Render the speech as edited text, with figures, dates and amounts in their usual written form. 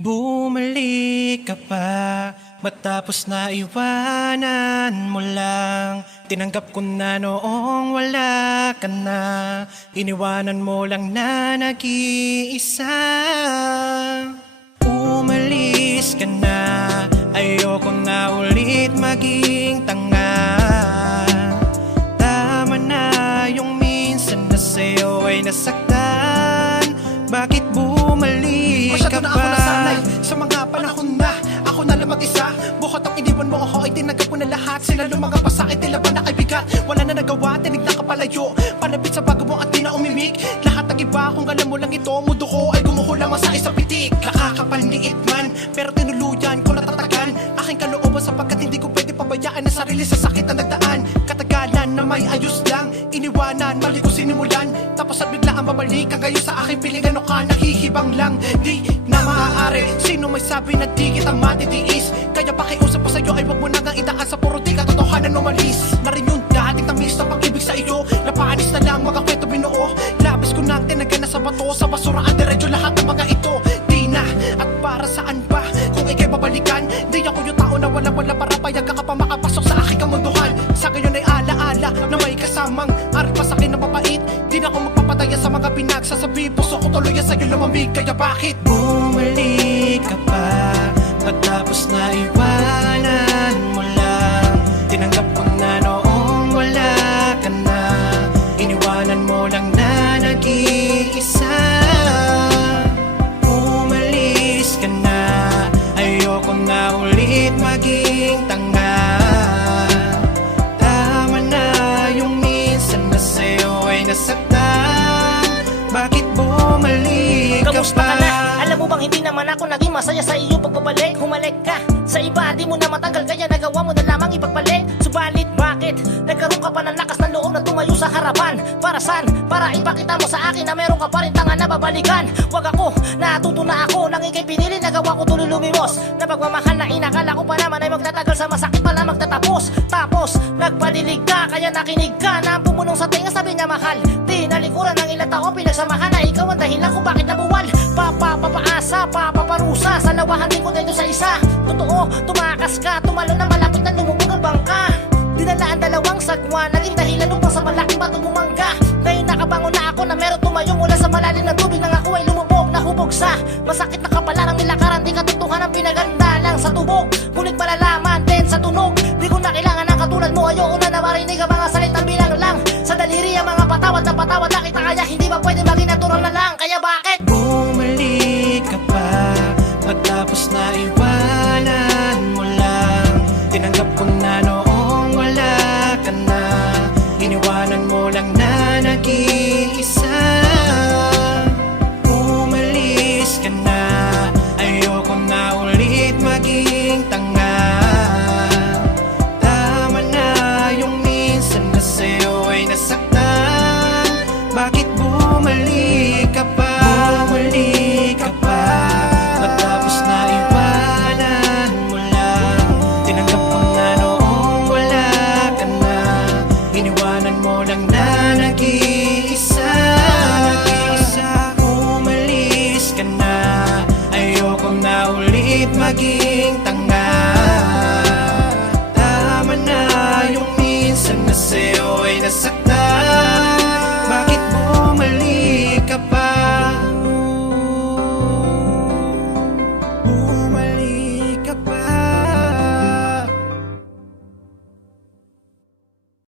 Bumalik ka pa matapos na iwanan mo lang. Tinanggap ko na noong wala ka na. Iniwanan mo lang na nag-iisa. Umalis ka na, ayoko na ulit maging tanga. Tama na yung minsan na sa'yo ay nasaktan. Bakit bumalik ka Masyado na pa? ako nasanay sa mga panahon na ako na lang mag-isa. Bukod ang iniwan mo ako ay tinanggap ko na lahat. Sila lumanga pa sa'kin, tila ba na kaibigan? Wala na nagawa, tinig na kapalayo. Palapit sa bago mo at di na umimik. Lahat ng iba, kung alam mo lang ito, mundo ko ay gumuho lamang sa isang pitik. Nakakapalniit man, pero tinuluyan ko natatagan aking kalooban sapagkat hindi ko pwede pabayaan na sarili sa sakit na nagdaan. Katagalan na may ayos lang, iniwanan, mali ko sinimulan. Tapos at bigla ang babalik ka ngayon sa aking piling. Ano ka, nakihibang lang, di na maaari. Sino may sabi na di kita matitiis? Kaya pakiusap pa sa'yo ay wag mo na nga itaan sa puro di katotohanan umalis. Na rin yung dating tamis na pag-ibig sa iyo. Napaanis na lang mga kwento binuo. Labis ko nang tinaga na sa bato. Sa basura ang diretso lahat ng mga ito. Di na, at para saan ba? Kung ikay babalikan, di ako yung tao na wala para payag ka pa makapasok sa aking kamunduhan. Sa gayon ay alaala na may kasamang aral pa sa'kin na mapait. Di na ako magpapataya sa mga pinagsasabi. Puso ko tuloy sa'yo lumamig. Kaya bakit bumalik ka pa matapos na iwanan mo lang? Tinanggap ko na noong wala ka na. Iniwanan mo lang na nag-iisa. Umalis ka na, ayoko na ulit maging tanga. Tama na yung minsan na sa'yo ay nasaktan. Bakit bumalik ka Kamusta pa? ka na? Alam mo bang hindi naman ako naging masaya sa iyo pagbabalik? Humalik ka sa iba, di mo na matanggal kaya nagawa mo na lamang ipagbalik. Subalit bakit? Nagkaroon ka pa ng lakas ng loob na tumayo sa harapan. Para saan? Para ipakita mo sa akin na meron ka pa rin tanga na babalikan. Wag ako, natuto na ako nang ikay pinili, nagawa ko tuloy lumimos. Na pagmamahal na inakala ko pa naman ay magtatagal sa masakit pala magtatapos. Tapos, nagpadilig ka, kaya nakinig ka na ang bumulong sa tinga sabi niya mahal. Di nalikuran ng ilang taon pinagsamahan na ikaw ang dahilan kung bakit nabuwal. Papaasa, papaparusa sa lawahan din ko dito sa isa. Totoo, tumakas ka, tumalo na malapit na lumubog ang bangka. Dinala ang dalawang sagwa, naging dahilan upang sa malaking bato bumangga. Ngayon nakabangon na ako na meron tumayo mula sa malalim ng tubig nang ako ay lumubog, nahubog sa masakit na kapalarang nilakaran. Di katotohanan pinaganda lang sa tubog, ngunit malalaman din sa tunog. Di ko na kailangan ng katulad mo, ayoko na marinig ang mga salitang bilang lang. Sa daliri ang mga patawad na patawad na kita, kaya hindi ba pwede maging natural na lang? Kaya bakit? Bumalik ka pa matapos na iwanan mo lang. Tinanggap ko na noong wala ka na. Iniwanan mo lang na nag-iisa. Umalis ka na, ayoko na ulit maging tanga. Tama na yung minsan na sa'yo ay nasaktan. Bakit bumalik ka pa? Bumalik ka pa matapos na iwanan mo lang. Tinanggap ko na noong wala ka na. Iniwanan mo lang na nag-iisa. Umalis ka na, ayoko na ulit maging tanga.